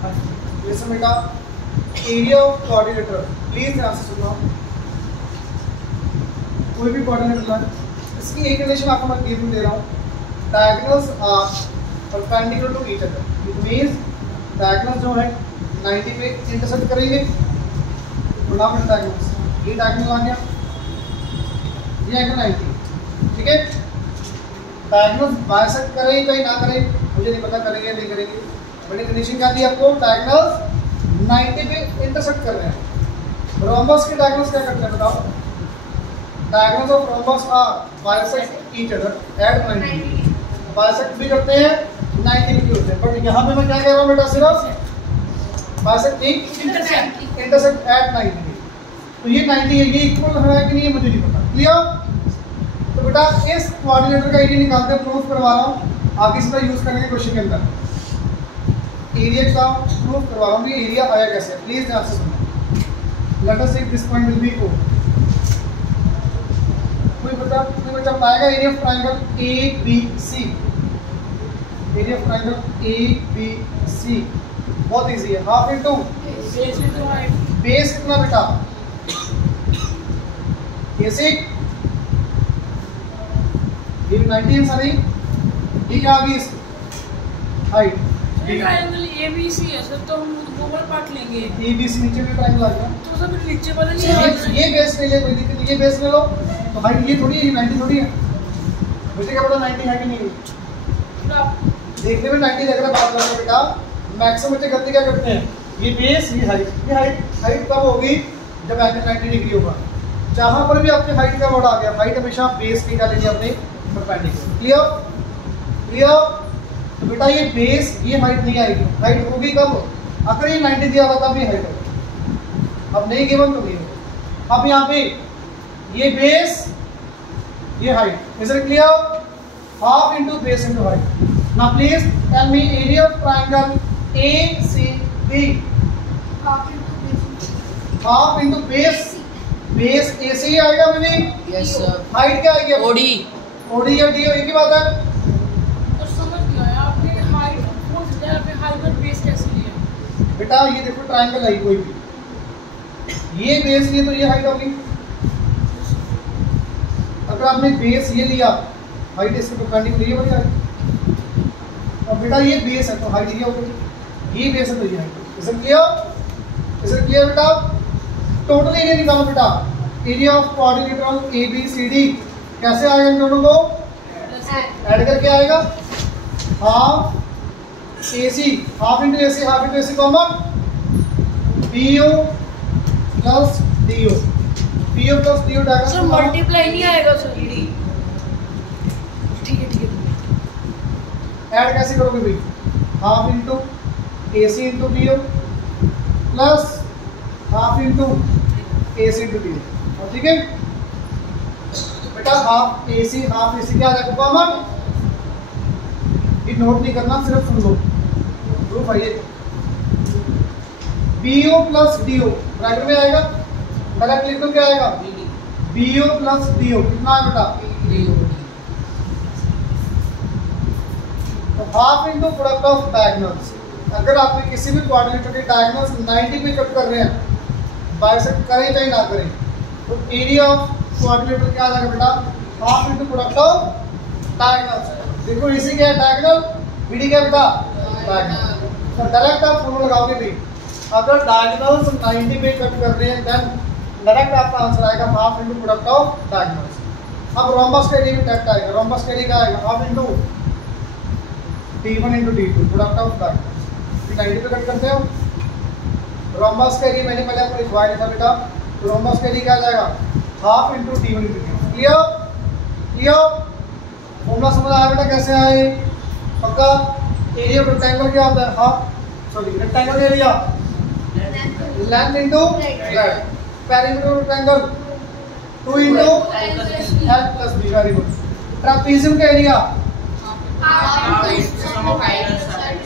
Listen बेटा, area of coordinator, please ध्यान से सुनना। कोई भी कोऑर्डिनेटर लाइन, इसकी एक रिलेशन आपको मैं गिवन दे रहा हूँ। Diagonals are perpendicular to each other, it means diagonal जो है 90 पे इंटरसेक्ट करेंगे। डायगोनल्स, ये डायगोनल आ गया, ये आएगा 90, ठीक है। डायगोनल्स बाइसेक्ट करें चाहे ना करें, मुझे नहीं पता करेंगे नहीं करेंगे, बड़ी कंडीशन क्या दी आपको, डायगोनल्स 90 पे इंटरसेक्ट कर रहे हैं। रोम्बस के डायगोनल्स क्या करते हैं बताओ? Diagonals of rhombus are bisect each other at 90, bisect भी करते हैं 90 भी होते हैं। बट यहाँ पे मैं क्या कह रहा हूँ बेटा, सिर्फ बाइसेक्ट इंटरसेक्ट एट 90। तो ये 90 है, ये इक्वल है कि नहीं मुझे नहीं पता, क्लियर। तो बेटा इस कोऑर्डिनेटर का एरिया निकालते हैं, प्रूफ करवा रहा हूँ, आगे इसका यूज करेंगे क्वेश्चन के अंदर। एरिया का प्रूफ करवा रहा हूँ, ये एरिया आया कैसे, प्लीज ध्यान से सुनो। Let us take this point will be O। कोई बच्चा बताएगा area of triangle ABC, area of triangle ABC बहुत इजी है, हाफ इनटू बेस कितना बेटा, बेसिक ये 90 है सारी, ये क्या आ गई इसकी हाइट। ट्रायंगल ABC है सर, तो हम ऊपर पार्ट लेंगे, ABC नीचे भी ट्रायंगल आ गया, तो सब नीचे वाला नहीं है। ये बेस ले ले, कोई दिक्कत नहीं, ये बेस ले लो। तो हाइट ये थोड़ी है, 90 थोड़ी है, मुझे क्या पता 90 है कि नहीं। देखने में 90 लग रहा है, बात कर रहा है बेटा। मैक्सिमम बच्चे गलती क्या करते हैं, ये बेस ये हाइट कब होगी, जब एंगल 90 डिग्री होगा। जहां पर भी आपके हाइट का वर्ड आ गया, हाइट हमेशा बेस की डालेंगे अपने परपेंडिकुलर, क्लियर। तो बेटा ये बेस ये हाइट नहीं आएगी, हाइट होगी कब, अगर ये 90 दिया हुआ तब ये हाइट होगी, अब नहीं गिवन तो नहीं होगा। अब यहाँ पे ये बेस ये height, is it clear, half into base into height. Now please tell me area of triangle ACB, half into base AC आएगा मैंने, यस सर। हाइट क्या आएगी, OD या DO एक ही बात है। बेटा ये देखो ट्रायंगल है कोई भी, ये बेस लिए तो ये हाइट होगी। अगर आपने बेस ये लिया, हाइट इसके परपेंडिकुलर ये वाली हाइट, और बेटा ये बेस है तो हाइट ये होगी, ये बेस है तो ये हाइट। इज इट क्लियर बेटा। टोटल एरिया निकालो बेटा, एरिया ऑफ कोऑर्डिनेटर ABCD कैसे आएगा, इन दोनों को ऐड करके आएगा, half AC, half into AC common, PO plus DO diagonal sir multiply नहीं आएगा सर, ठीक है। ऐड कैसे करोगे भाई, half into AC into PO plus half into AC into PO, ठीक है बेटा। हाफ AC क्या आ जाएगा कॉमन, ये नोट नहीं करना, सिर्फ सुन लो प्रूफ आइए। BO प्लस DO ब्रैकेट में आएगा, डायरेक्ट लिख दो क्या आएगा, BO प्लस DO कितना है बेटा, तो half into product of diagonals. अगर आपने किसी भी कोऑर्डिनेटर के डायगोनल्स 90 पे कट कर रहे हैं, बाइसेक्ट करें चाहे ना करें, तो एरिया ऑफ कोऑर्डिनेटर क्या आ जाएगा बेटा, half into product of diagonals. देखो इसी क्या है डायगोनल, BD क्या बेटा डायगोनल। तो डायरेक्ट आप फॉर्मूला लगाओगे भी, अगर डायगोनल्स 90 पे कट कर रहे हैं देन डायरेक्ट आपका आंसर आएगा half into product of diagonals. अब रोम्बस का एरिया भी डायरेक्ट आएगा, रोम्बस का एरिया क्या आएगा, half into D1 into D2 product of diagonals. 90 पे कट करते हो, रोम्बस का एरिया मैंने पहले आपको लिखवाया था बेटा, तो रोम्बस का एरिया क्या आ जाएगा, half into D1 into D2, clear. Formula समझ आया बेटा कैसे आए, पक्का। एरिया ऑफ रेक्टेंगल क्या होता है, rectangle area length into breadth, perimeter of rectangle 2 into L plus B, very good. Trapezium का area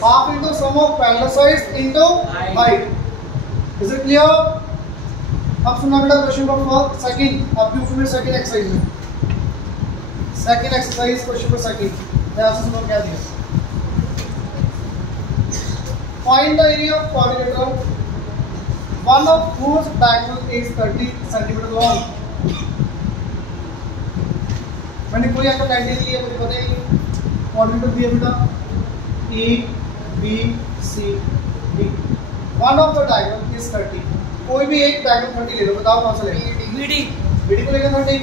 half into sum of parallel sides into height, is it clear. अब सुनना बेटा क्वेश्चन नंबर सेकंड, आपकी ऊपर में सेकंड एक्सरसाइज में, second exercise question number second, ध्यान से सुनो क्या दिया। Find the area of quadrilateral one of whose diagonal is 30 centimeter long। मैंने कोई आपका कैंडिडेट लिया, मुझे पता ही नहीं, क्वाड्रिलेटरल दिया बेटा A B C D, one of the diagonal is 30, कोई भी एक डायगोनल 30 ले लो, बताओ कौन सा लेगा? बीडी बीडी को लेगा 30,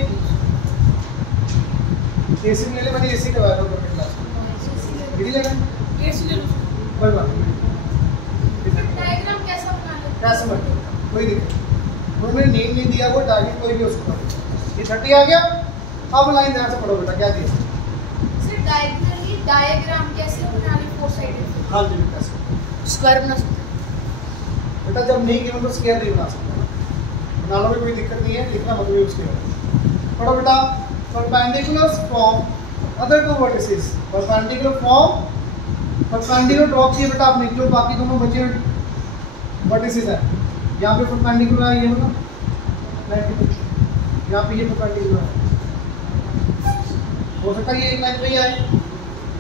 एसी ले ले, मैंने एसी करवाया था अपने क्लास में, बीडी लेगा एसी ले लो। कोई बात नहीं, डायग्राम कैसा बना लो? कैसे बने कोई दिक्कत, उन्होंने नेम नहीं दिया, वो टारगेट कोई भी हो सकता है। ये 30 आ गया, अब लाइन ध्यान से पढ़ो बेटा, क्या दिया? सर डायगोनली डायग्राम कैसे बना लो? Four sided. हाँ जी बेटा, स्क्वायर बना सकते हैं बेटा जब नहीं गिवन तो स्क्वायर नहीं बना सकते, बना लो में कोई दिक्कत नहीं है, लिखना मतलब यूज किया। पढ़ो बेटा, perpendicular from other to vertices, perpendicular from, perpendicular drop किए बेटा आपने, जो बाकी दोनों बचे वर्टिसेस है, यहाँ पे परपेंडिकुलर है, ये वाला 90, यहाँ पे ये परपेंडिकुलर है, हो सकता है ये एक लाइन पे ही आए,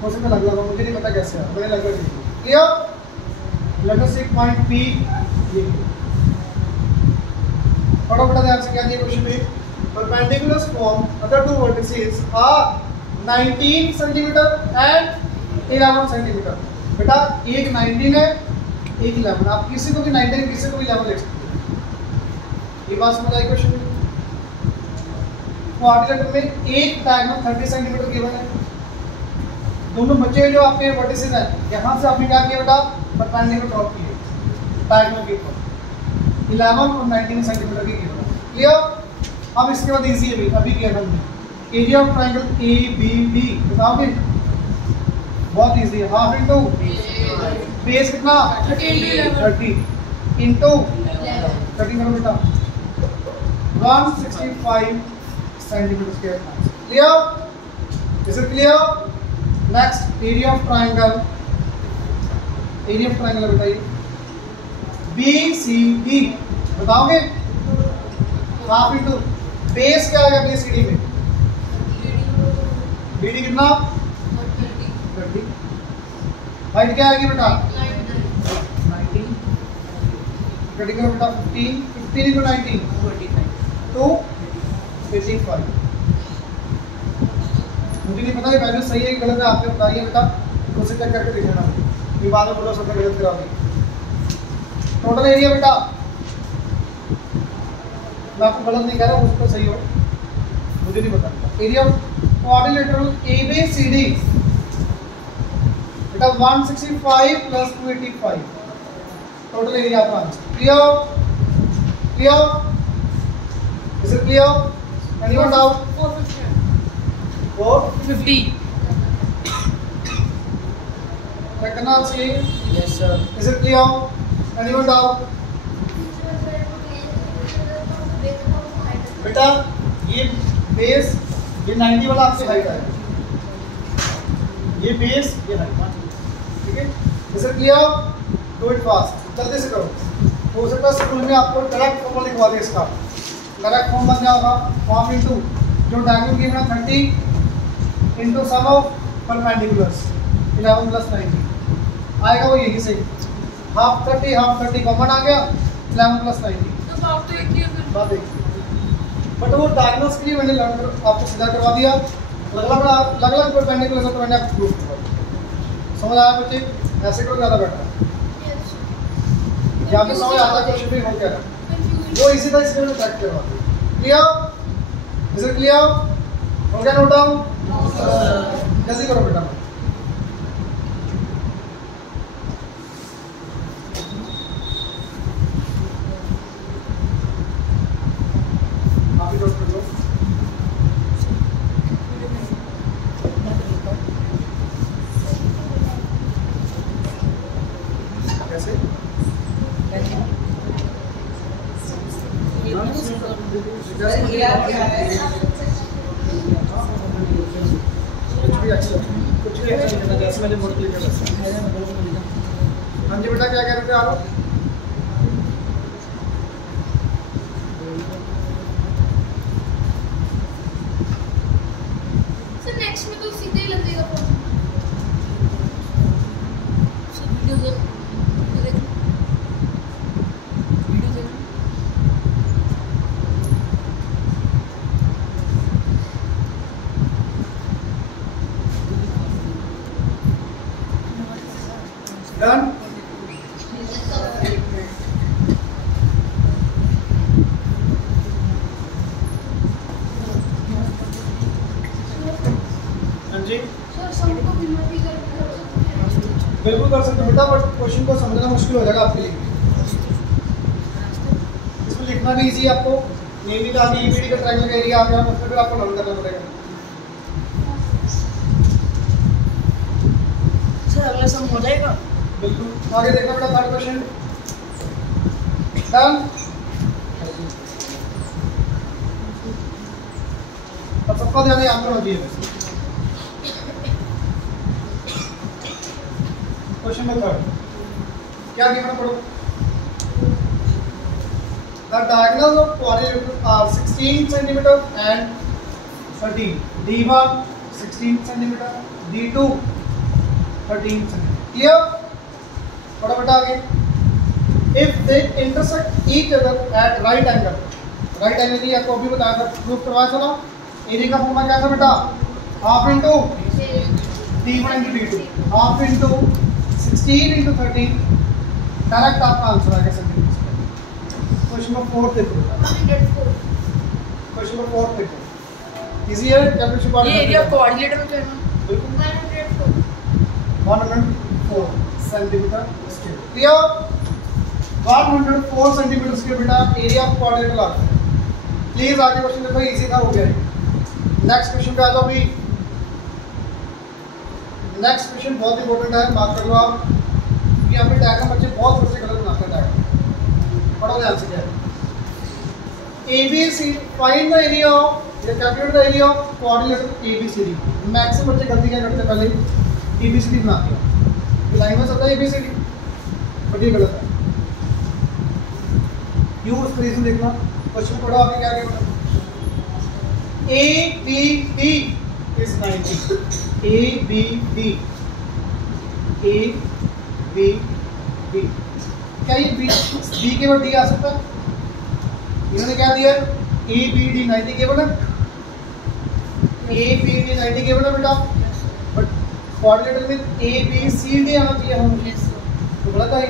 हो सकता है लग लगा, मुझे नहीं पता कैसे है, मैंने लगा नहीं clear. Let us take point P, ये पढ़ो बेटा ध्यान से, क्या दिया क्वेश्चन में? Perpendicular from other to vertices are 19 centimetre and 11 centimetre. बेटा एक 19 है, एक 11, आप किसी को भी 19 किसी को भी 11 ले सकते हैं, ये बात समझ आई क्वेश्चन में? क्वाड्रिलेटरल में एक डायगोनल 30 सेंटीमीटर गिवन है, दोनों बचे जो आपके वर्टिसेस हैं, यहाँ से आपने क्या किया बेटा? परपेंडिकुलर ड्रॉप किए डायगोनल के ऊपर, 11 और 19 सेंटीमीटर की गिवन है, क्लियर। अब इसके बाद इजी है भी, अभी किया था हमने, area of triangle A B D, बताओगे? बहुत इजी है, हाफ इंटू बेस कितना? 30 इंटू 30 करो बेटा, 165 centimetre square, clear? Is it clear? Next area of triangle, area of triangle बताइए, बी सी डी, बताओगे? हाफ इंटू बेस क्या आएगा? बेस सी डी में बी डी कितना? 30, हाइट क्या आएगी बेटा? 19, 30 करो बेटा, 15 इंटू 19 तो 85। मुझे नहीं पता ये वैल्यू सही है कि गलत है, आपने बताइए बेटा, उसे चेक करके देख लेना, ये बाद में बोलो सबने गलत करा दी। टोटल एरिया बेटा, मैं आपको गलत नहीं कह रहा, उसको सही हो, मुझे नहीं पता। Area of quadrilateral A B C D बेटा 165 प्लस 285, टोटल एरिया आपका answer. Clear? Clear? Is it clear? Anyone doubt? 450 check करना आपसे, yes sir. Is it clear? Anyone doubt? बेटा ये बेस, ये 90 वाला आपसे हाइट आएगा, ये बेस, ये हाइट, ठीक है? Is it clear? Do it fast, जल्दी से करो। हो सकता है स्कूल में आपको डायरेक्ट फॉर्मूला लिखवा दे, इसका डायरेक्ट फॉर्म बन जाएगा, हाफ इंटू जो डायगोनल गिवन है 30 into sum of perpendiculars 11 plus 90 आएगा, वो यही से हाफ 30 कॉमन आ गया, 11 प्लस 90 तो बात तो एक ही है फिर। बात एक, बट वो डायगोनल्स के लिए मैंने आपको सीधा करवा दिया, अलग अलग परपेंडिकुलर से तो मैंने आपको प्रूफ करवा दिया। समझ आया बच्चे? ऐसे करो ज़्यादा बेटर है, यहाँ पे समझ आता क्वेश्चन भी हो क्या है, वो इसी तरह से ट्रैक करवा दिया। क्लियर? Is it clear? हो गया नोट डाउन? जल्दी करो बेटा। आप ही नोट कर लो। कैसे? कुछ भी अच्छा नहीं, जैसे मैंने बोर्ड क्लिक कर। हाँ जी बेटा, क्या कह रहे थे आप? सर नेक्स्ट में तो सीधे ही लगेगा फोन। सर वीडियो बिल्कुल कर सकते हो बेटा, बट क्वेश्चन को समझना मुश्किल हो जाएगा आपके लिए। इसमें लिखना भी इजी है आपको, नेमी का आगे ईबीडी का ट्रायंगल का एरिया आ गया, उसमें भी आपको लर्न करना पड़ेगा। सर अगला सम हो जाएगा? बिल्कुल। आगे देखना बेटा, थर्ड क्वेश्चन डन। अब सबका ध्यान यहाँ पर होती है। क्वेश्चन नंबर थर्ड क्या गिवन पढ़ो। The diagonals of quadrilaterals are 16 cm and 13. D1 16 cm, D2 13 cm. Clear? पढ़ो बेटा आगे। If they intersect each other at right angle, right angle की आपको अभी बताया था, प्रूफ करवाया था ना। एरिया का फॉर्मूला क्या था बेटा? Half into D1 into D2, half into 16 into 13। Direct आपका आंसर आ गया सर। क्वेश्चन नंबर 4 देखो। 104. क्वेश्चन नंबर 4 देखो। इजी है, कैलकुलेशन पार्ट। ये एरिया कोऑर्डिनेटर में क्या है? बिल्कुल 104. 104 centimetre square. Clear? 104 centimetre square बेटा एरिया ऑफ क्वाड्रिलेटरल आता है। प्लीज आगे क्वेश्चन देखो, इजी था, हो गया। नेक्स्ट क्वेश्चन पे आ जाओ अभी। नेक्स्ट क्वेश्चन बहुत इंपॉर्टेंट है, मार्क कर लो आप। यहाँ पे डायग्राम बच्चे बहुत बच्चे गलत बनाते हैं डायग्राम। पढ़ो ध्यान से क्या है। ABC find the area of, या calculate the area of quadrilateral ABCD। Maximum बच्चे गलती क्या करते हैं, पहले ABCD बनाते हैं। ये लाइन में चलता है ABCD, बट ये गलत है। क्यों, उसका रीजन देखना। क्वेश्चन पढ़ो आपने क्या किया। ABD is 90. ABD क्या ये बी के बाद डी आ सकता है? इन्होंने क्या दिया? ABD 90 केवल है, ABD 90 केवल है बेटा, बट क्वाड्रिलेटरल में ABCD आना चाहिए हम, तो गलत है।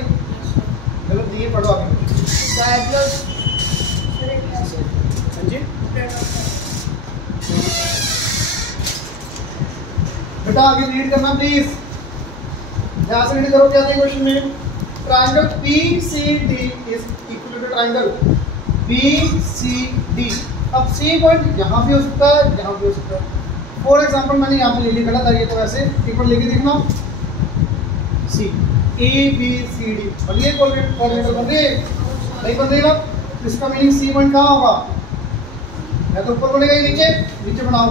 चलो दिए पढ़ो आगे। डायगोनल जी बेटा आगे रीड करना प्लीज, ध्यान से रीड करो। क्या है क्वेश्चन में? Triangle PCD is equal to triangle BCD। अब C पॉइंट यहाँ भी हो सकता है, यहाँ भी हो सकता है। फॉर एग्जांपल मैंने यहाँ पे ले लिया, गलत है ये, तो ऐसे एक बार लेके देखना। C ABCD और ये कोऑर्डिनेटर बन रही है, नहीं बन रही ना, इसका मीनिंग C पॉइंट कहाँ होगा? या तो ऊपर बनेगा, नीचे नीचे बनाओ।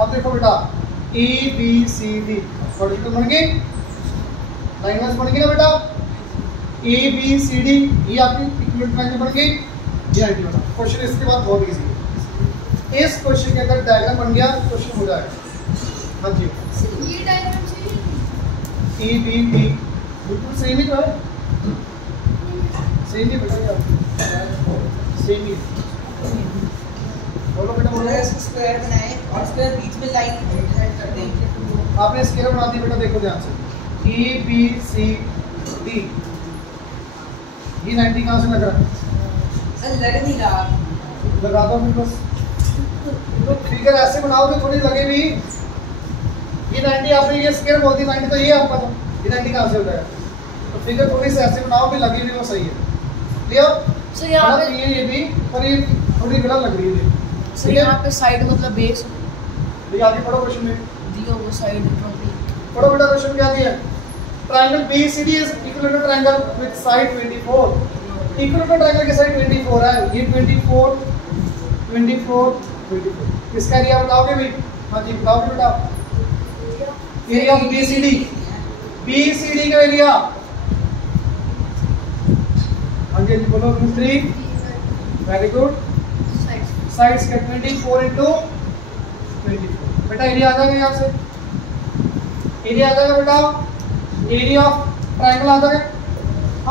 अब देखो बेटा ABCD कोऑर्डिनेटर बन गई, लाइन वाइज बन गई ना बेटा। ABCD ये आपकी इक्विवेलेंट ट्रायंगल बन गई, ये 90 बना। क्वेश्चन इसके बाद बहुत इजी है। इस क्वेश्चन के अंदर डायग्राम बन गया, क्वेश्चन हो जाएगा। हाँ जी, ये डायग्राम चाहिए। ABD बिल्कुल सेम ही तो है, सेम ही बेटा, सेम ही। बोलो बेटा बोलो। स्क्वायर बनाए और स्क्वायर बीच में लाइन इंटरसेक्ट कर दें। आपने स्केलर बना दी बेटा, देखो ध्यान से। ABCD ये 90 कहाँ से लग रहा है? सर लग नहीं रहा, लगा दो फिर बस। तो फिगर ऐसे बनाओ तो थोड़ी लगे भी। ये 90 आपने ये स्केलर बोल दी 90, तो ये आपका था, ये 90 कहाँ से हो जाएगा? तो फिगर थोड़ी सी ऐसे बनाओ भी लगी भी वो सही है। क्लियर? सर यहाँ पे ये भी, पर ये थोड़ी गलत लग रही है। सर यहाँ पे साइड मतलब बेस ये आगे पढ़ो क्वेश्चन में, दिया हुआ साइड पढ़ो बेटा क्वेश्चन क्या दिया है। Triangle BCD is equilateral triangle with side 24। Equilateral triangle की साइड 24 है, ये 24 24 24। इसका एरिया बताओगे भी? हाँ जी बताओगे बेटा। एरिया ऑफ BCD का एरिया। हाँ जी बोलो दूसरी। Very good. साइड्स का 24 इंटू 24 बेटा एरिया आ जाएगा यहाँ से, एरिया आ जाएगा बेटा। एरिया ऑफ ट्रायंगल आ जाएगा।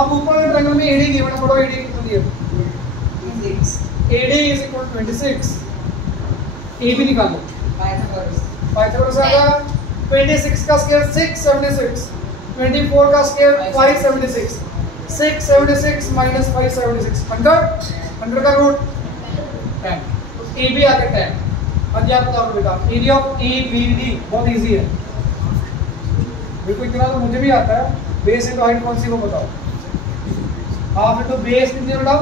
अब ऊपर वाले ट्रायंगल में एडी गिवन है, पढ़ो एडी कितनी है? AD is equal to 26। A भी निकालो, पाइथागोरस आ जाएगा। 26 का स्क्वायर 676, 24 का स्क्वायर 576, 676 माइनस 576 100 का रूट 10। ए बी आ गया 10। अब आप बताओ बेटा एरिया ऑफ ABD बहुत इजी है। बिल्कुल इतना तो मुझे भी आता है। बेस इंटू हाइट कौन सी वो बताओ। हाफ इंटू बेस कितनी बताओ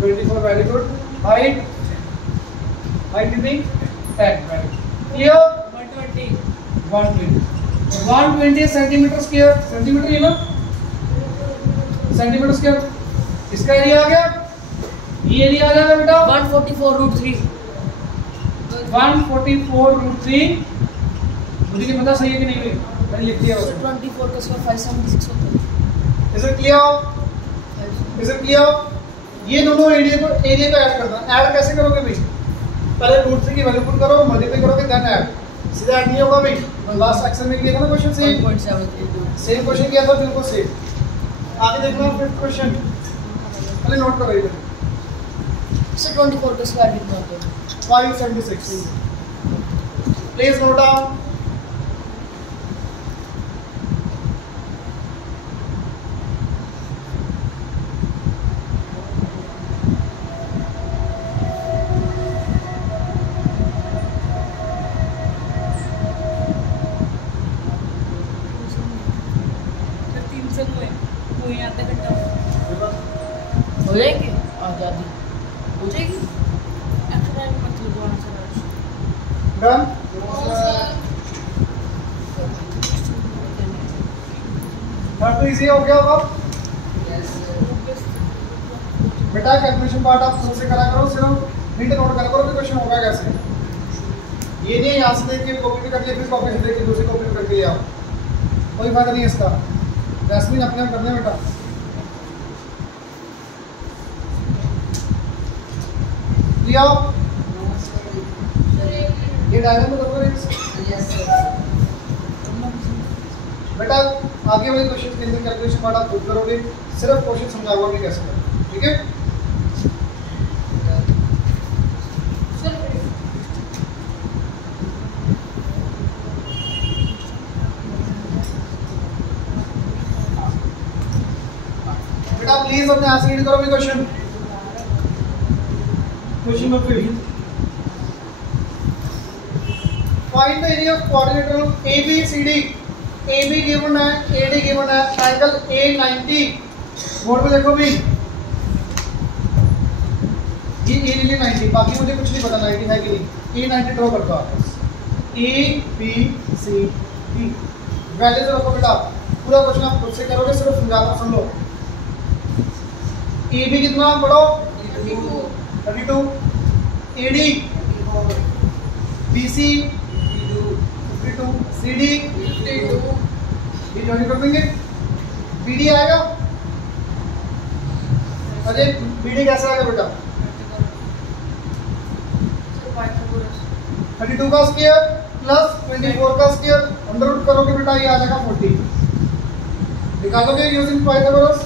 24 वेरी गुड। हाइट कितनी 10 क्लियर 120 सेंटीमीटर स्क्वायर सेंटीमीटर ये ना सेंटीमीटर स्क्वायर इसका एरिया आ गया। ये एरिया आ जाएगा बेटा 144√3 144√3। मुझे नहीं पता सही है कि नहीं हुई मैंने लिख दिया 24 का स्क्वायर 576 होता है। इज इट क्लियर ये दोनों एरिया को ऐड करना। ऐड कैसे करोगे भाई पहले √3 की वैल्यू पुट करो मल्टीप्लाई करोगे देन ऐड सीधा ऐड नहीं होगा भाई। लास्ट सेक्शन में किया था ना क्वेश्चन सेम क्वेश्चन किया था बिल्कुल सेम। आगे देखना फिफ्थ क्वेश्चन पहले नोट करो इधर। सर 24 का स्क्वायर कितना होता है 576 प्लीज नोट डाउन। हो जाएगी आजादी हो जाएगी एक्स्ट्रा टाइम मत लगवाना सर। डन थर्ड तो इजी हो गया होगा बेटा। कैलकुलेशन पार्ट आप खुद से करा करो सिर्फ नीट नोट करा करो कि क्वेश्चन होगा कैसे। ये नहीं यहाँ से देख के कॉपी कर लिया फिर कॉपी से देख के दूसरी कॉपी करके ले आओ कोई फायदा नहीं है इसका। डस्टबिन अपने आप करना बेटा। लिया ये डायग्राम में करोगे बेटा। आगे वाले क्वेश्चन के अंदर कैलकुलेशन पार्ट आप खुद करोगे सिर्फ क्वेश्चन समझाऊंगा कि कैसे करें ठीक है। बेटा प्लीज अपने हाथ से रीड करो भी question number 5 find the area of quadrilateral ABCD AB given है AD गिवन है एंगल A90 बोर्ड पे देखो भी ये A ले 90 बाकी मुझे कुछ नहीं पता 90 है कि नहीं। A90 ड्रॉ कर दो आप ABCD वैल्यूज रखो बेटा। पूरा क्वेश्चन आप खुद से करोगे सिर्फ समझाना सुन लो। AB कितना पढ़ो 32 AD BC 52 CD 52 ये जॉइन कर देंगे। BD आएगा अजय BD कैसे आएगा बेटा 32 का स्क्वायर प्लस 24 का स्क्वायर अंडर रूट करोगे बेटा ये आ जाएगा 40 निकालोगे using Pythagoras.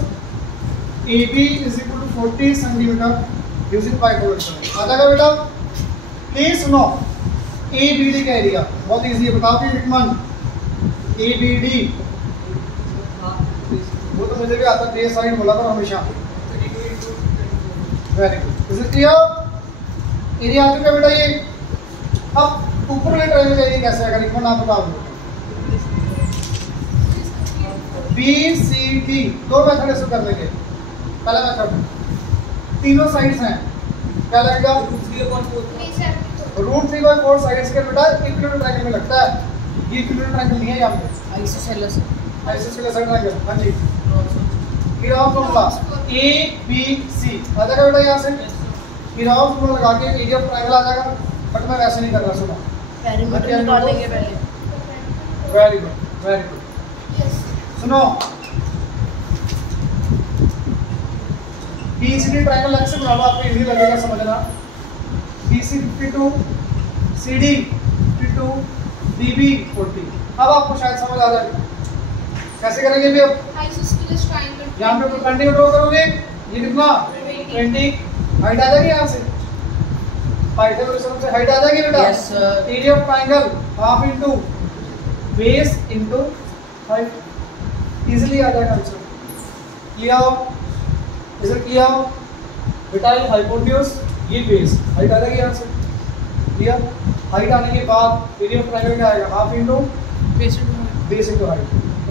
AB is equal to 40 centimetre using Pythagoras आ जाएगा बेटा। प्लीज सुनो ABD का एरिया बहुत इजी है बताओ कि रिकमन ABD वो तो मुझे भी आता है साइड बोला था हमेशा। Very good is it clear area आ चुका बेटा ये। अब ऊपर वाले ट्रायंगल का एरिया कैसे आएगा रिकमन आप बताओ। BCD दो मेथड इसको करने के। पहला मेथड तीनों साइड्स हैं क्या लगेगा √3/4 साइड्स के बेटा इक्विलेटरल ट्रायंगल में लगता है। ये इक्विलेटरल ट्रायंगल नहीं है यहाँ पे आइसोसेलेस ट्रायंगल। हाँ जी फिर आप फॉर्मूला ABC आ जाएगा बेटा यहाँ से। फिर आप फॉर्मूला लगा के एरिया ऑफ ट्रायंगल आ जाएगा बट मैं वैसे नहीं कर रहा सुनो। पेरीमीटर निकालेंगे पहले। वेरी गुड सुनो BCD ट्रायंगल अलग से बना लो आपको इजी लगेगा समझना। BC 52 CD 52 DB 40 अब आपको शायद समझ आ जाएगा कैसे करेंगे भी। अब आइसोसेलेस ट्रायंगल यहाँ पे परपेंडिकुलर ड्रॉ करोगे ये कितना 20 हाइट आ जाएगी यहाँ से पाइथागोरस से हाइट आ जाएगी बेटा। Yes sir. Area of triangle half into base into height easily आ जाएगा answer. Clear is it clear बेटा। ये हाइपोटेन्यूज ये बेस हाइट आ जाएगी यहाँ से। क्लियर हाइट आने के बाद एरिया ऑफ ट्रायंगल क्या आएगा half into base into height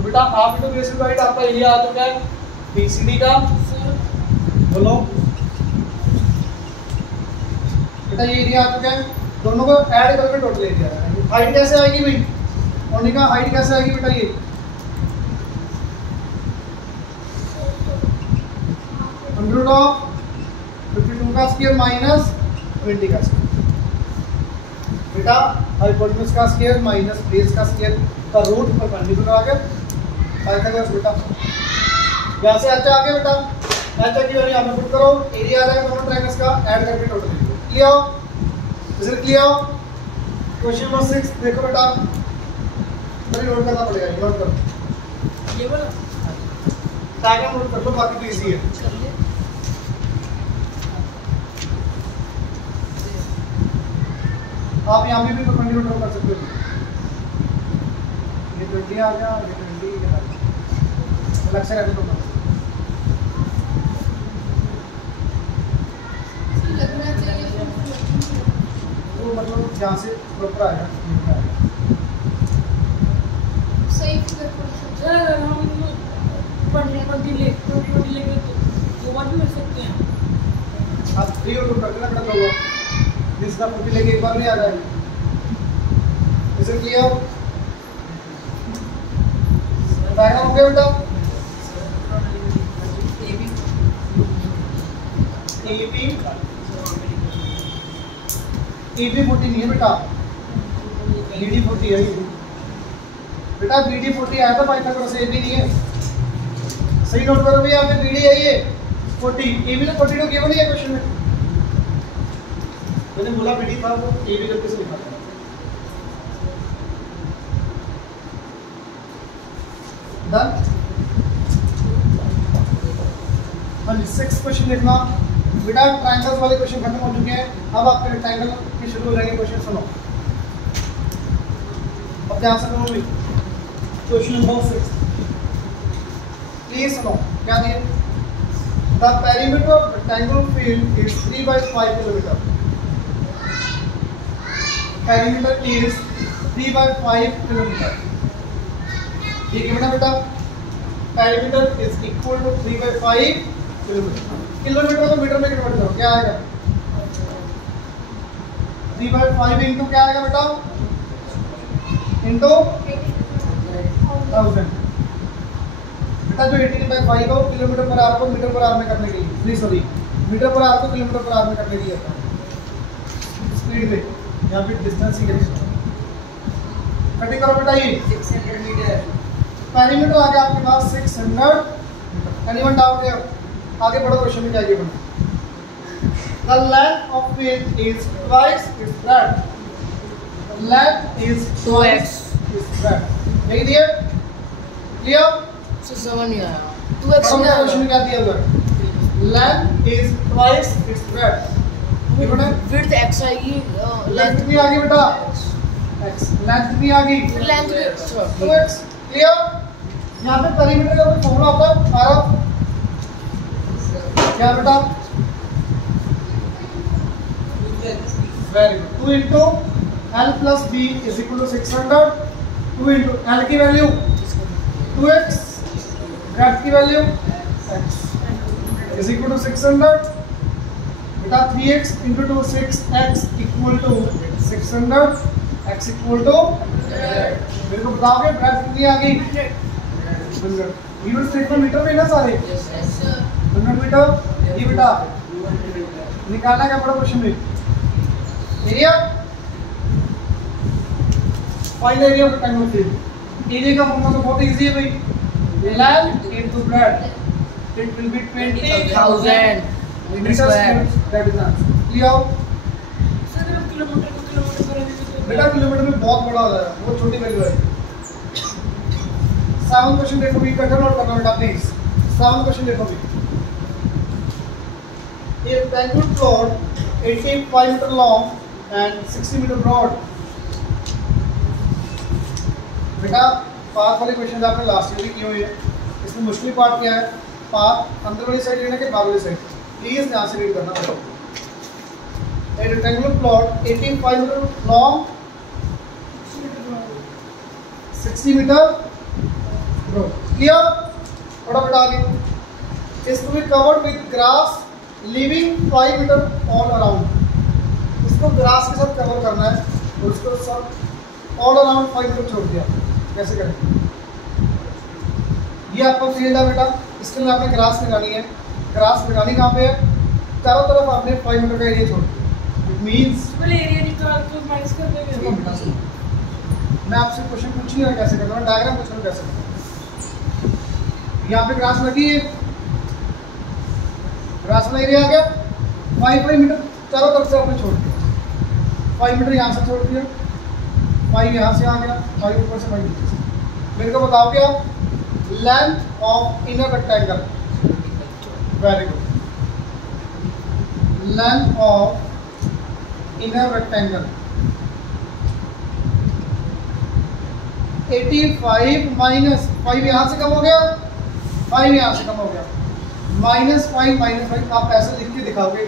बेटा half into base into height आपका एरिया आ चुका है बीसीडी का, बोलो बेटा ये एरिया आ चुका है, दोनों को ऐड करके टोटल एरिया है। हाइट कैसे आएगी भाई, मोनिका हाइट कैसे आएगी बेटा, ये अंडर ऑफ 52 का स्क्वायर माइनस 20 का स्क्वायर, बेटा हाइपोटेन्यूज का स्क्वायर माइनस बेस का स्क्वायर का रूट परपेंडिकुलर आ गया पाइथागोरस बेटा। यहाँ से एच आ गया बेटा, एच की वैल्यू यहाँ पे पुट करो, एरिया आ जाएगा दोनों ट्रायंगल्स का, ऐड करके टोटल एरिया क्लियर। इसे क्लियर। क्वेश्चन नंबर 6 देखो बेटा, मेरे नोट करना पड़ेगा, नोट करो ये वाला डायग्राम नोट कर लो, बाकी तो इजी है। कर ले। आप यहाँ पे भी परपेंडिकुलर ड्रॉ कर सकते हो, ये 20 आ गया, ये 20 ये आ गया, अलग से रहने दो। लगना चाहिए वो मतलब यहाँ से प्रॉपर आएगा, सही फिगर कर सकते अगर हम पढ़ने लेके तो दो बार भी मिल सकते हैं। आप 3 और 2 करके ना खड़ा होगा, जिसका 40 लेके एक बार नहीं आ जाएगी। इसे क्लियर डायग्राम हो गया बेटा। AB 40 नहीं है बेटा, BD 40 है ये बेटा, BD 40 आया था पाइथागोरस से, AB नहीं है, सही नोट करो भी, यहाँ पे BD है ये 40, AB तो 42 केवल ही है क्वेश्चन में, मैंने बोला BD था वो AB करके से लिखा था। डन। हाँ जी 6 क्वेश्चन देखना बेटा, ट्रायंगल्स वाले क्वेश्चन खत्म हो चुके हैं, अब आपके रेक्टेंगल के शुरू हो जाएंगे क्वेश्चन। सुनो अब ध्यान से सुनो भी, क्वेश्चन नंबर 6 प्लीज सुनो क्या दिए, the perimeter of rectangular field is 3/5 kilometre, perimeter is 3/5 kilometre, ठीक है बेटा, perimeter is equal to 3/5 kilometre, kilometre को मीटर में कन्वर्ट करो, क्या आएगा 3/5 इंटू क्या आएगा बेटा, इंटू 1000 बेटा, जो 18/5 को किलोमीटर पर आवर को मीटर पर आवर में करने के लिए, नहीं सॉरी मीटर पर आवर को किलोमीटर पर आवर में करने के लिए आता है स्पीड में, यहाँ पे डिस्टेंस ही कटिंग करो बेटा, ये 600 मीटर पेरीमीटर आ गया आपके पास 600। एनीवन डाउट है, आगे बढ़ो क्वेश्चन में क्या ये बना, the length of field is twice its breadth, the length is 2x it's breadth, यही दिया क्लियर, से समझ नहीं आया। 2x हमने में क्वेश्चन में क्या दिया हुआ है, length is twice its breadth, ये बेटा विड्थ x आएगी, लेंथ भी आ गई बेटा, x लेंथ भी आ गई, लेंथ 2x क्लियर। यहाँ पे पेरीमीटर का कोई फॉर्मूला होता है आरफ, क्या बेटा, very good, 2 into L plus B is equal to 600, 2 into L की वैल्यू 2x, ब्रेड्थ की value x is equal to 600, बेटा 3x into 2 6x equal to 600, x equal to, मेरे को बताओगे ब्रेड्थ कितनी आ गई, 100 यूनिट स्टेटमेंट मीटर में ना सारे 100 मीटर, ये बेटा निकालना क्या पड़ा क्वेश्चन में, area, find area of rectangular field, area का फॉर्मूला तो बहुत इजी है भाई, length into breadth, it will be 20,000 metre square, that is answer, clear. Sir kilometre को किलोमीटर करेंगे तो बेटा किलोमीटर में बहुत बड़ा हो जाएगा, बहुत छोटी वैल्यू है। 7 क्वेश्चन देखो भी, इकट्ठा नोट करना बेटा प्लीज, 7 क्वेश्चन देखो भी, a rectangular plot 85 meter long and 60 meter broad, बेटा पाथ वाले क्वेश्चन आपने लास्ट ईयर भी किए हुए हैं, इसमें मुश्किल पार्ट क्या है, पाथ अंदर वाली साइड लेना कि बाहर वाली साइड, प्लीज ध्यान से रीड करना बेटा। A rectangular plot 85 meter long 60 meter broad, clear? फटाफट आगे। इसको भी covered with grass leaving 5 metre all around. इसको ग्रास के साथ कवर करना है और उसको सब ऑल अराउंड 5 मीटर छोड़ दिया। कैसे करें? ये आपका फील्ड है बेटा, इसके लिए आपने ग्रास लगानी है। ग्रास लगानी कहाँ पे है? चारों तरफ आपने 5 मीटर का एरिया छोड़ दिया। इट मीन्स पहले एरिया निकाल तो माइनस कर देंगे। मैं आपसे क्वेश्चन पूछ नहीं रहा कैसे करना है, डायग्राम पूछ रहा हूँ कैसे करना है। यहाँ पे ग्रास लगी है, ग्रास वाला एरिया आ गया, 5 मीटर चारों तरफ से आपने छोड़ दिया। 5 मीटर यहाँ से छोड़ दिया, 5 यहाँ से आ गया, 5 ऊपर से 5 नीचे से। मेरे को बताओ क्या length of inner rectangle? Very good. Length of inner rectangle 85 minus 5 यहाँ से कम हो गया, 5 यहाँ से कम हो गया, -5 -5। आप ऐसे लिख के दिखाओगे,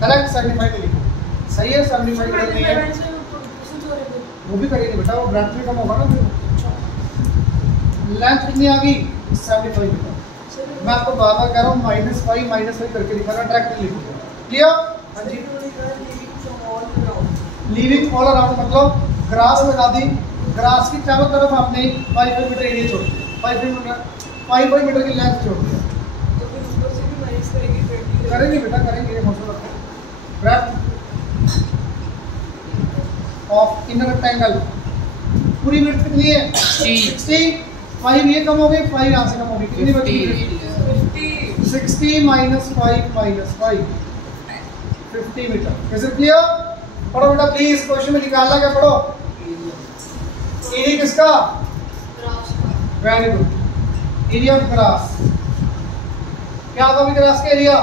डायरेक्ट 75 में लिखो। सही है? 75 गलत नहीं है, वो भी करेंगे बेटा, वो ब्रैकेट में कम होगा ना फिर। लेंथ कितनी आ गई? 75 मीटर। मैं आपको बार बार कह रहा हूँ -5 करके दिखाना, डायरेक्ट नहीं लिखूंगा। क्लियर? हाँ जी। लीविंग ऑल अराउंड मतलब ग्रास लगा दी, ग्रास की चारों तरफ आपने 5 मीटर एरिया छोड़ दिया, 5 मीटर की लेंथ छोड़ दिया। तो फिर ऊपर से भी माइनस करेंगे 20 करेंगे बेटा, करेंगे। हौसला रखो। ब्रेथ ऑफ इनर रेक्टेंगल पूरी विड्थ कितनी है? 60। 5 ये कम हो गई, 5 यहाँ से कम हो गई, कितनी बची? 60 -5 -5 50 मीटर। कैसे? क्लियर? पढ़ो बेटा प्लीज, क्वेश्चन में निकालना क्या? पढ़ो। एरिया किसका? Very good. Area of grass क्या होगा? ग्रास का area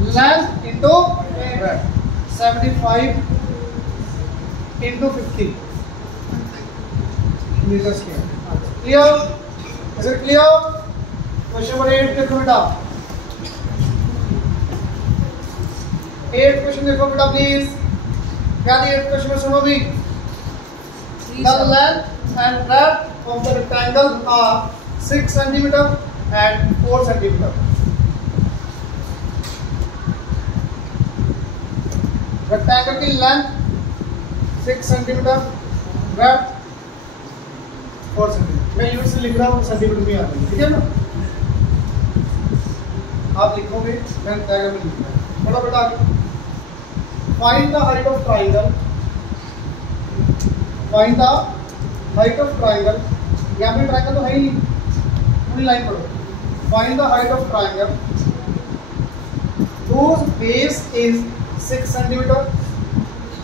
length into breadth, 75 into 50 metre square. Clear? Is it clear? Question number 8 देखो बेटा, 8 क्वेश्चन देखो बेटा प्लीज। क्या दिया 8 क्वेश्चन में? सुनो भी। The length and breadth of the rectangle are 6 cm and 4 cm. Rectangle की length 6 cm, breadth 4 cm। मैं यूनिट से लिख रहा हूँ, सेंटीमीटर में आता है, ठीक है ना? आप लिखोगे, मैं डायग्राम में लिख रहा हूँ। बोलो बेटा, find the height of triangle. Find the height of triangle. यहाँ पे ट्राइंगल तो है ही नहीं, पूरी लाइन पढ़ो। Find the height of triangle whose base is 6 cm,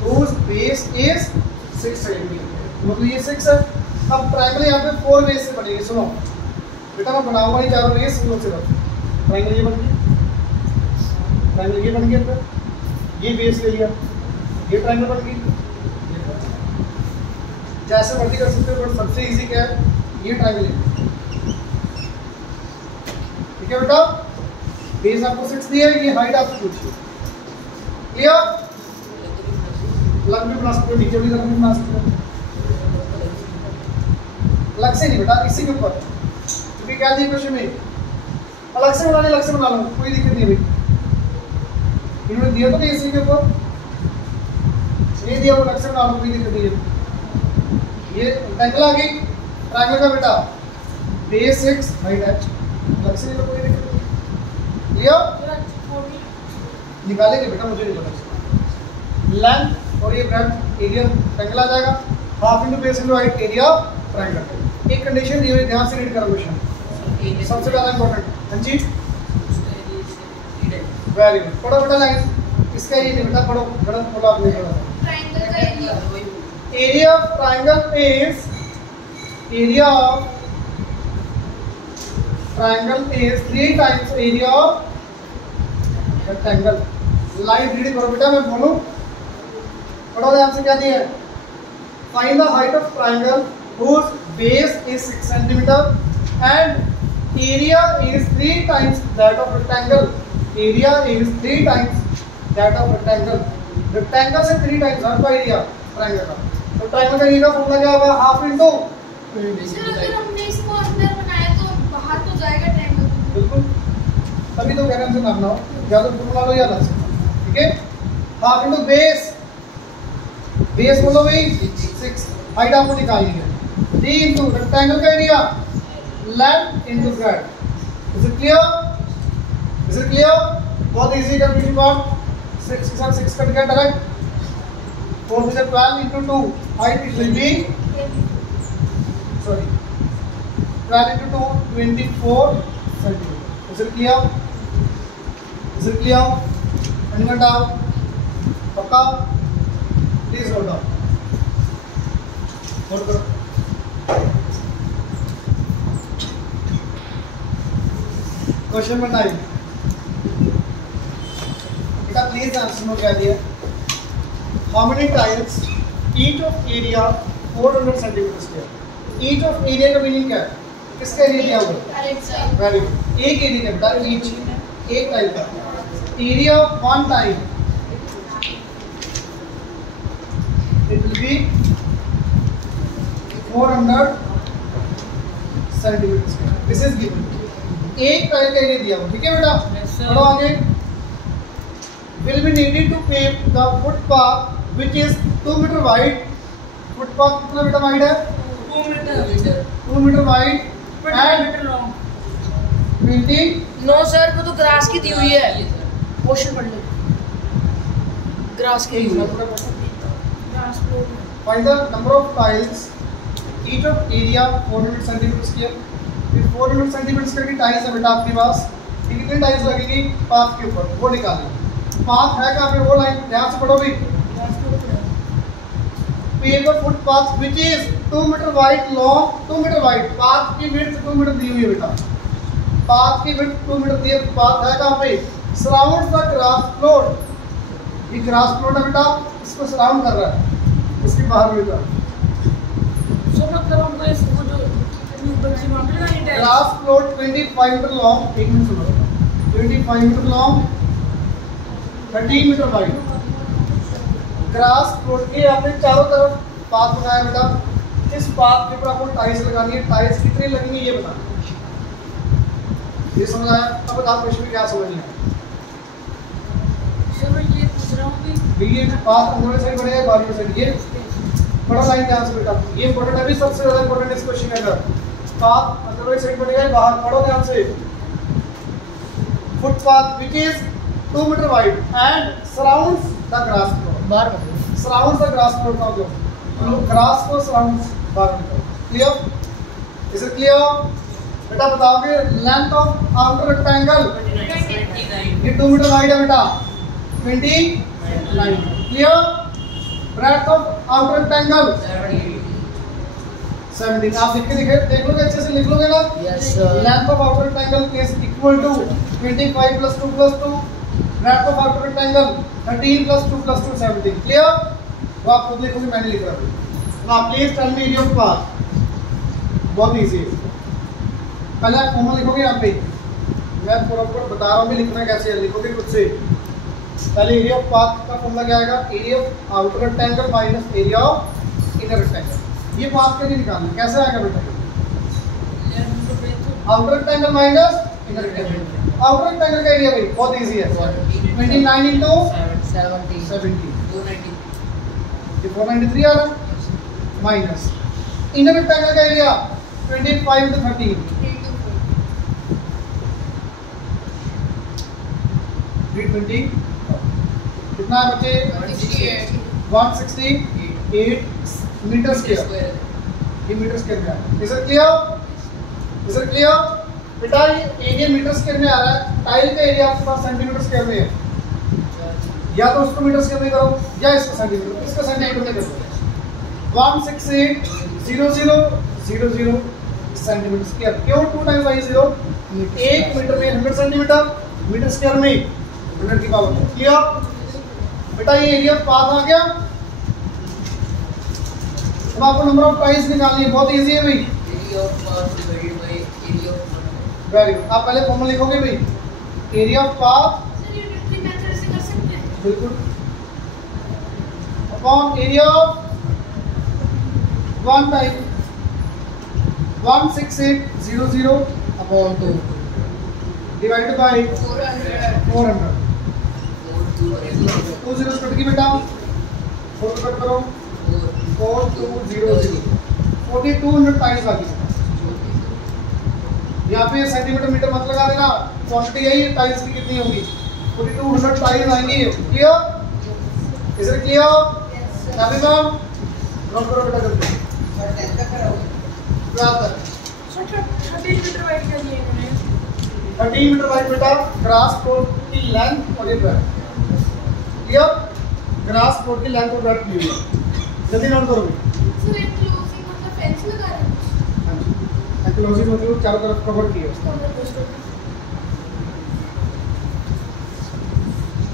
whose base is 6 cm। मतलब ये 6 है। अब ट्राइंगल यहाँ पे 4 बेस से बनेगी। सुनो बेटा, मैं बनाऊंगा नहीं, चारों बेस सुनो से रखो। ट्राइंगल ये बन गया, ट्राइंगल ये बन गया, ये बेस ले लिया, ये ट्राइंगल बन गई। जैसे मर्जी कर सकते हो, बट सबसे इजी क्या है? ये ट्राइंगल है। ठीक है बेटा, बेस आपको 6 दिया है, ये हाइट आपसे पूछिए। क्लियर? लग भी बना सकते हो, नीचे भी लग भी बना सकते हो, अलग से नहीं बेटा, इसी के ऊपर। क्योंकि क्या दिया क्वेश्चन में? अलग से बनाने, अलग से बना लो, कोई दिक्कत नहीं है भाई। इन्होंने दिया तो नहीं इसी के ऊपर, ये दिया वो अलग से बना लो, कोई दिक्कत नहीं है। ये ट्रायंगल आ गई, ट्रायंगल का बेटा बेस 6 हाइट h, अलग से तो कोई दिक्कत नहीं। लिया निकालेंगे बेटा, मुझे नहीं पता। लेंथ और ये ब्रेड्थ, एरिया ट्रायंगल आ जाएगा, half into base into height area triangle. एक कंडीशन दी हुई, ध्यान से रीड करो क्वेश्चन, सबसे ज्यादा इंपॉर्टेंट। हाँ जी, वेरी गुड। पढ़ो बेटा लाइन, इसका ये नहीं बेटा, पढ़ो, गलत बोला आपने। ट्रायंगल का area, area of triangle is, area of triangle is 3 times area of rectangle. Line read करो बेटा, मैं बोलूं, पढ़ो ध्यान से। क्या दिया है? Find the height of triangle whose base is 6 cm and area is 3 times that of rectangle. Area is 3 times that of rectangle. Rectangle से 3 times हर का एरिया ट्रायंगल का। तो ट्रायंगल का एरिया का फॉर्मूला क्या होगा? हाफ इंटू, सर अगर हमने इसको अंदर बनाया तो तभी तो कह रहे हैं हमसे करना हो, या तो फॉर्मूला लो या अलग से, ठीक है। हाफ इंटू बेस, बेस बोलो भाई 6, हाइट आपको निकालनी है। डी इंटू रेक्टेंगल का area, length into breadth. Is it clear? Is it clear? बहुत इजी कैलकुलेशन पार्ट। 6 के साथ 6 कट गया डायरेक्ट। 4 से 12 into 2, height it will be, sorry, 12 into 2, 24 centimeter. Is it clear? Is it clear? Anyone doubt? पक्का? Please hold on. Hold करो. Question number 9. बेटा please answer note कर दिया। How many tiles? Each of area 400 centimeter square. Each of area का meaning क्या है? किसका area दिया हुआ है? Very good. एक एरिया का बेटा ईच, एक टाइल का area of one tile it will B 400 centimetre square. This is given. एक टाइल का एरिया दिया हुआ, ठीक है बेटा। पढ़ो आगे। Will be needed to pave the footpath which is 2 meter wide. Footpath कितना मीटर वाइड है? 2 metre 2 metre wide and and metre long. 20. No sir, वो तो ग्रास की दी हुई है। क्वेश्चन पढ़ लो, ग्रास की दी हुई है। Find the number of tiles. Each of area 400 centimeter square. फिर 400 centimeter square की टाइल्स है बेटा आपके पास। ये कितनी टाइल्स लगेगी पाथ के ऊपर, वो निकालेंगे। पाथ है कहाँ पे? वो लाइन ध्यान से पढ़ो भी। pave a footpath which is 2 meter wide, long 2 meter wide. Path की विड्थ 2 मीटर दी हुई है बेटा। पाथ की विड्थ 2 मीटर दी है। पाथ है कहाँ पे? Surrounds the grass plot. ये ग्रास प्लॉट है बेटा, इसको सराउंड कर रहा है, इसके बाहर बेटा। सो मतलब हमको इसको जो बच्चे वहां पे लगानी है। ग्रास प्लॉट 25 मीटर लॉन्ग, एक मिनट सुनो, 25 metre long, 13 metre wide. Grass plot के आपने चारों तरफ पाथ बनाया बेटा। इस पाथ के ऊपर आपको टाइल्स लगानी है। टाइल्स कितनी लगनी है ये बताना। ये समझ आया? अब बताओ क्वेश्चन में क्या समझ नहीं आया? सर मैं ये पूछ रहा हूँ कि ये पाथ अंदर साइड बनेगा, बाहर की साइड। ये बड़ा लाइन ध्यान से बेटा, ये इंपॉर्टेंट है, अभी सबसे ज्यादा इंपॉर्टेंट इस क्वेश्चन के अंदर। पाथ अंदर साइड बनेगा, बाहर। पढ़ो ध्यान से। Footpath which is 2 meter wide and surrounds the grass plot. बाहर Surrounds the grass plot का मतलब grass को surrounds बाहर निकलो। Clear? Is it clear? बेटा बताओगे length of outer rectangle ये 2 meter wide है बेटा, 29। Clear? Breadth of outer rectangle 17। आप देख लोगे अच्छे से लिख लोगे ना? Yes sir. Length of outer rectangle is equal to 25 plus 2 plus 2. Breadth of outer rectangle 13 plus 2 plus 2 17। Clear? वो आप खुद लिखोगे, मैंने लिख रहा हूँ। Now please tell me area of path. बहुत इजी है। पहले आप फॉर्मूला लिखोगे यहाँ पे, मैं प्रॉपर बता रहा हूँ भी लिखना कैसे है, लिखोगे खुद से। पहले एरिया ऑफ पाथ का फॉर्मूला क्या आएगा? Area of outer rectangle minus area of inner rectangle. ये पाथ के लिए निकालना है। कैसे आएगा बेटा? Outer rectangle minus inner rectangle. Outer rectangle का एरिया भाई बहुत इजी है, 29 into 70, ये 493 आ रहा है, माइनस इनर रेक्टेंगल का एरिया 25 into 13, 320। कितना है बच्चे? 168 मीटर स्क्वायर। ये मीटर स्क्वायर में आ रहा है। Is it clear? Is it clear? बेटा ये एरिया मीटर स्क्वायर में आ रहा है, टाइल का एरिया आपके पास सेंटीमीटर स्क्वायर में है। या तो उसको मीटर स्क्वायर में करो या इसको सेंटीमीटर, इसको सेंटीमीटर में करो। 168,00,00 सेंटीमीटर स्क्वायर। क्यों 2 times आई 0? 1 मीटर में 100 सेंटीमीटर, मीटर स्क्वायर में 100 की पावर। क्लियर? बेटा ये एरिया पाथ आ गया। अब आपको नंबर ऑफ टाइल्स निकालनी है, बहुत इजी है भाई। Very good. आप पहले फॉर्मूला लिखोगे भाई, एरिया ऑफ पाथ सर ये न्यूटन मेथड से कर सकते हैं। बिल्कुल upon area of one tile 168,00 upon 2 divided by 400 400 2 zero cut गई बेटा 4 कट करो 4200 4200 टाइम्स आ गई। यहाँ पे सेंटीमीटर मीटर मत लगा देना, क्वांटिटी यही टाइम्स की कितनी होगी 4200 टाइम्स आएंगी। Clear? Is it clear? Everyone note करो बेटा जल्दी। क्या आता है? 13 मीटर वाइड का लिए मैंने 13 मीटर वाइड बेटा ग्रास प्लॉट की लेंथ और ये ब्रेड्थ। क्लियर? ग्रास प्लॉट की लेंथ और ब्रेड्थ ली हुई है, जल्दी नोट करोगे। सो इंक्लूसिव मतलब फेंस लगा रहे हैं। हाँ जी, एंक्लोजिंग मतलब चारों तरफ कवर किए उसका।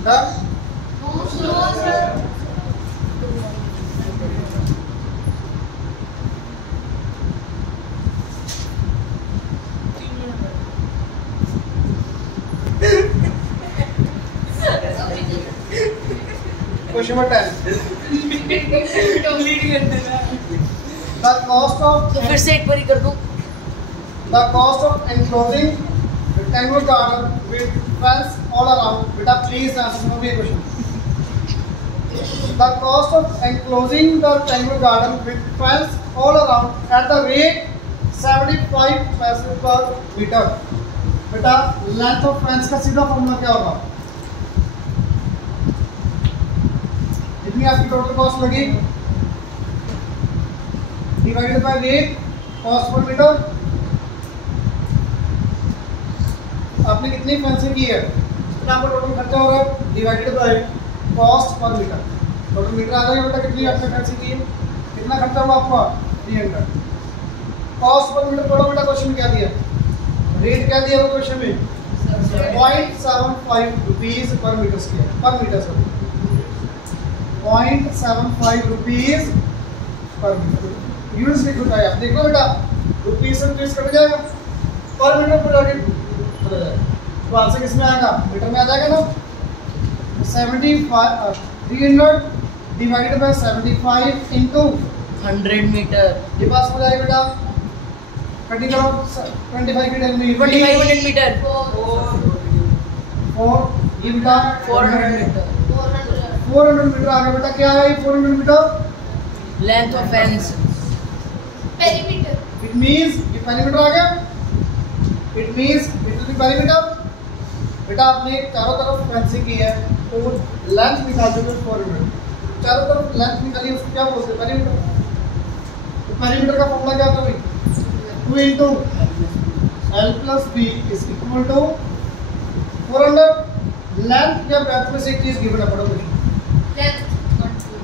Done? Question number 10. The cost of तो फिर से एक बार ही कर दूं। the cost of enclosing rectangular garden with fence all around. Beta, please answer some of your question. The cost of enclosing the rectangular garden with fence all around at the rate 75 paise per meter. बेटा length of fence का सीधा formula क्या होगा? कितनी आपकी total cost लगी divided by rate cost per metre. आपने कितनी फेंसिंग की है, कितना आपका टोटल खर्चा हो रहा है divided by cost per metre. Total metre आ जाएगा बेटा कितनी आपने फेंसिंग की है, कितना खर्चा हुआ आपका 300। कॉस्ट पर मीटर पढ़ो बेटा, क्वेश्चन क्या दिया, रेट क्या दिया वो क्वेश्चन में 0.75 rupees per metre square per metre square 0.75 rupees per metre. Units लिख होता है, आप देख लो बेटा रुपीज से रुपीज कट जाएगा पर मीटर पर जाके चला जाएगा, तो आंसर किस में आएगा मीटर में आ जाएगा ना। 75 300 डिवाइडेड बाय 75 इनटू 100 मीटर ये पास हो जाएगा बेटा, कटिंग करो 25 की टेल में 2500 मीटर 4 ये बेटा 400 मीटर 400 मीटर आ गया बेटा। क्या है 400 metre length of fence. Perimeter. It means ये पेरीमीटर आ गया, it means it will be perimeter. बेटा आपने चारों तरफ फेंसिंग की है तो लेंथ निकाल दो 400, चारों तरफ लेंथ निकाली उसको क्या बोलते हैं पेरीमीटर। तो पेरीमीटर का फॉर्मूला क्या होता है भाई 2 into L plus B is equal to 400। Length या ब्रेड्थ में से एक चीज गिवन है, पढ़ो मुझे।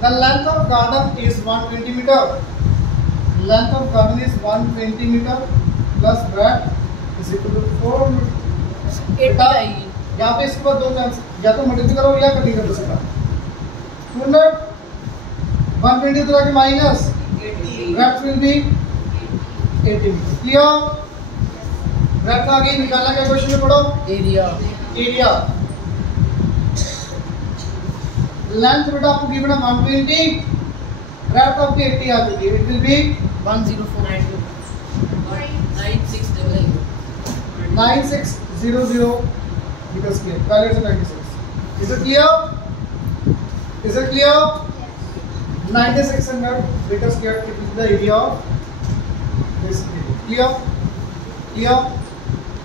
The length of garden is 120 meter. Length of garden is 120 meter plus breadth is equal to 400। बेटा आएगी यहाँ पे इसके बाद दो चांस, या तो मल्टीप्लाई करो या कटिंग कर दो इसका 200 120 तो जाके minus breadth will be 80 meter। Clear? breadth आ गई, निकालना क्या क्वेश्चन में पढ़ो एरिया एरिया। लेंथ बेटा आपको गिवन है 120, ब्रेड्थ आपकी 80 आ चुकी है, it will be 10492 9600 metre square, value is 96। Is it clear? Is it clear? 9600 metre square it is the area of this area. Clear? Clear?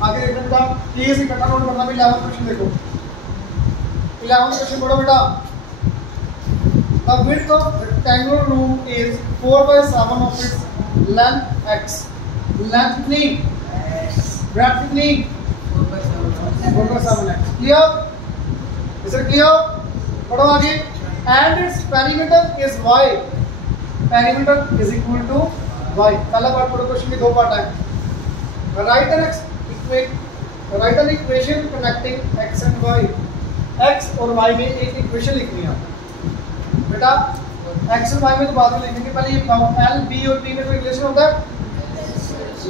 आगे देखो बेटा, प्लीज इकट्ठा नोट करना भी। 11 क्वेश्चन देखो, 11 क्वेश्चन पढ़ो बेटा। The width of rectangular room is 4/7 of its length x। Length कितनी? Breadth कितनी? 4/7 x। Clear? Is it clear? पढ़ो आगे। And its perimeter is y। Perimeter is equal to y। पहला पार्ट पढ़ो, क्वेश्चन के दो पार्ट हैं। Write an equation connecting x and y। x और y में एक इक्वेशन लिखनी है बेटा। x और y में तो बाद में लिखेंगे, पहले ये L B और P में कोई रिलेशन होता है,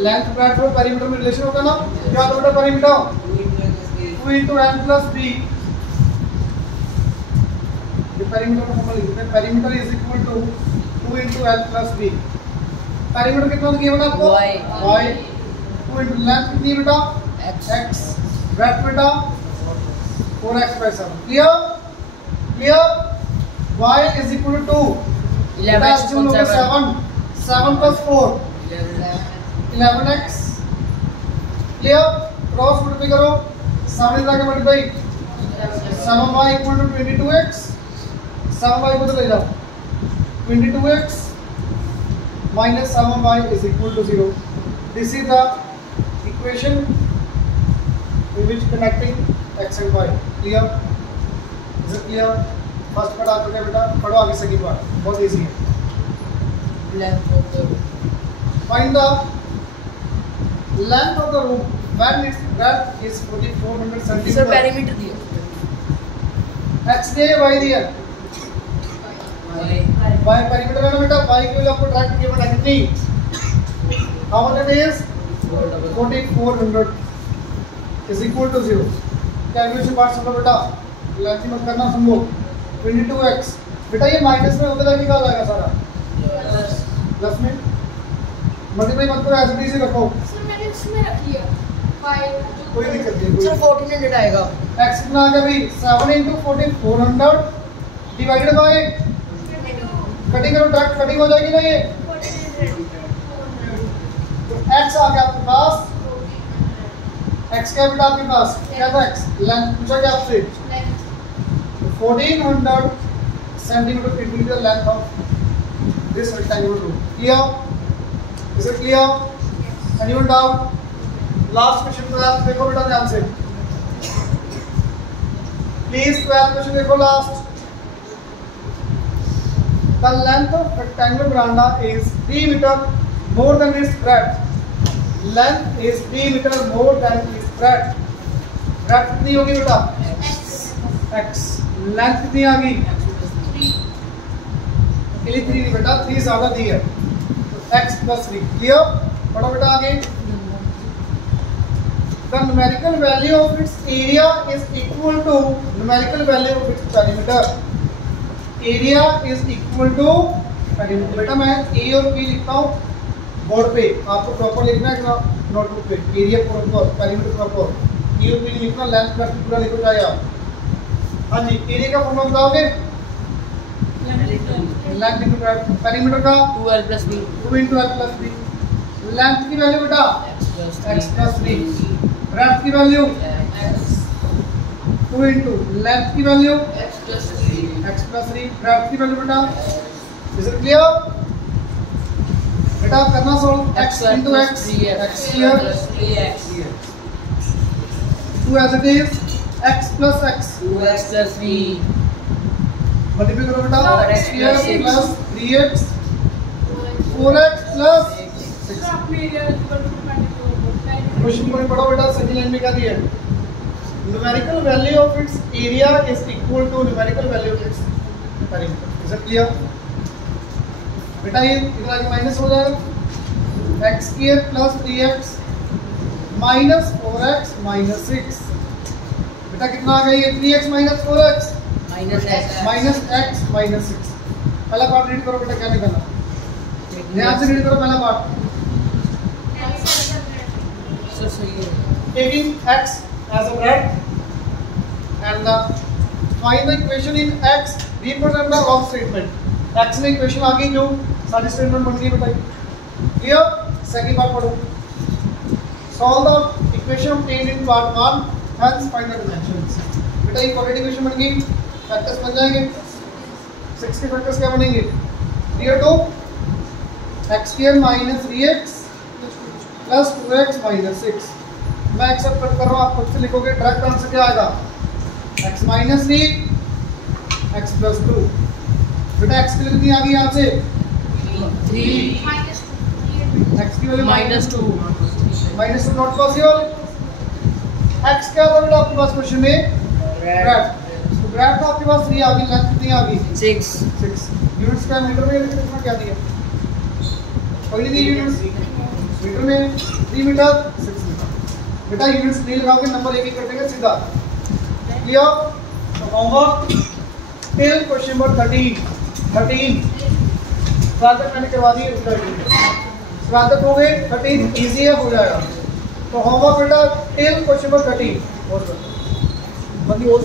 लेंथ ब्रेड्थ और पेरीमीटर में रिलेशन होता है ना। क्या होता है बेटा perimeter 2 into L plus B। ये पेरीमीटर का फॉर्मूला लिखते हैं, perimeter is equal to 2 into L plus B। Perimeter कितना दिया बेटा आपको y 2 into लेंथ कितनी है बेटा x x ब्रैकेट बेटा 4x/7 clear clear y is equal to 11x 7 plus 4 11x clear cross multiply करो 7 इधर आके multiply 7y equal to 22x 7y को तो ले जाओ 22x minus 7y is equal to 0. This is the equation in which connecting x and y. Clear? Is it clear? First part आ चुका है बेटा, पढ़ो आगे सेकंड पार्ट, बहुत इजी है. length of the room. Find the length of the room when its breadth is 4400 sir centimeter. Parameter दिया x दिया y दिया. y पैरामीटर है ना बेटा, y की वैल्यू आपको डायरेक्ट गिवन है कितनी? How much it is? 4400 is equal to 0. Calculation part समझो बेटा, लेंथ मत करना समझो. 22x बेटा ये माइनस में होकर क्या आ जाएगा सारा? प्लस में मल्टीप्लाई मत करो, ऐसे ही रखो, सर मैंने इसमें रख लिया 5 कोई दिक्कत नहीं. सर 1400 आएगा. x कितना आ गया भाई? 7 into 4400 डिवाइडेड बाय, कटिंग करो, डायरेक्ट कटिंग हो जाएगी ना ये. तो x आ गया आपके पास, x क्या बेटा आपके पास? क्या था x? लेंथ पूछा क्या आपसे? 1400 centimeter it will be the length of this rectangular room. Clear? Is it clear? Anyone doubt? Last question को आप देखो बेटा ध्यान से. Please 12th question देखो last. The length of rectangular veranda is 3 meter more than its breadth. Length is 3 meter more than its breadth. Breadth कितनी होगी बेटा? x. Length कितनी आ गई? 3 बेटा, 3 ज्यादा दी है तो x plus 3. Clear? पढ़ो बेटा आगे. The numerical value of its area is equal to numerical value of its perimeter. Area is equal to perimeter. बेटा मैं a और b लिखता हूँ बोर्ड पे, आपको प्रॉपर लिखना है नोटबुक पे. Area proper, perimeter proper, a और b नहीं लिखना, लेंथ ब्रेड्थ पूरा लिखो चाहे आप. हाँ जी, एरिया का फॉर्मूला बताओगे? Length into breadth. पेरीमीटर का 2l plus b. 2 into l plus b. Length की वैल्यू बेटा x plus b. ब्रेड्थ की वैल्यू 2 into लेंथ की value x plus 3. x plus 3. Breadth की वैल्यू बेटा, इज इट क्लियर? बेटा करना solve. x into x, x here, 3x. 2 as it is, x plus x. 2x plus 3. Multiply करो बेटा, 4x x here plus plus 3x 4x plus 6. Sir आपने area equal to question को पढ़ो बेटा, second line में क्या दिया है? Numerical value of its area is equal to numerical value of its perimeter. Is it clear? बेटा ये इधर आके माइनस हो जाएगा, x square plus 3x minus 4x minus 6. बेटा कितना आ गया ये? 3x minus 4x minus x. Minus x minus 6. पहला पार्ट रीड करो बेटा, क्या निकला? ध्यान से रीड करो पहला पार्ट. सर सही है. Taking x as a breadth and find the equation in x represent the above statement. x में इक्वेशन आ गई जो सारी स्टेटमेंट बन गई बताइए. क्लियर? सेकंड पार्ट पढ़ो. Solve the equation obtained in part 1, hence find the dimensions. बेटा ये क्वाड्रेटिक इक्वेशन बन गई, फैक्टर्स बन जाएंगे. 6 के फैक्टर्स क्या बनेंगे? 3 to x square minus 3x plus 2x minus 6. मैं एक्सेप्ट कर रहा हूँ, आप खुद से लिखोगे. डायरेक्ट आंसर क्या आएगा? x minus 3 x plus 2. बेटा x की वैल्यू कितनी आ गई यहाँ से? 3 x की value minus 2. Minus 2 not possible. x क्या था बेटा आपके पास क्वेश्चन में? ब्रेड्थ. तो ब्रेड्थ आपके पास 3 आ गई, लेंथ कितनी आ गई? 6. 6. यूनिट्स का मीटर में लेकिन इसमें क्या दिया? कोई नहीं यूनिट्स. मीटर में 3 मीटर 6 मीटर. बेटा यूनिट्स नहीं लगाओगे, नंबर एक कर देंगे सीधा. क्लियर? तो होमवर्क टिल क्वेश्चन नंबर 13 साल तक मैंने करवा दी. साल तक हो गए 13 इजी है, हो जाएगा. तो होमवर्क बेटा टिल क्वेश्चन नंबर 13 और बंदी और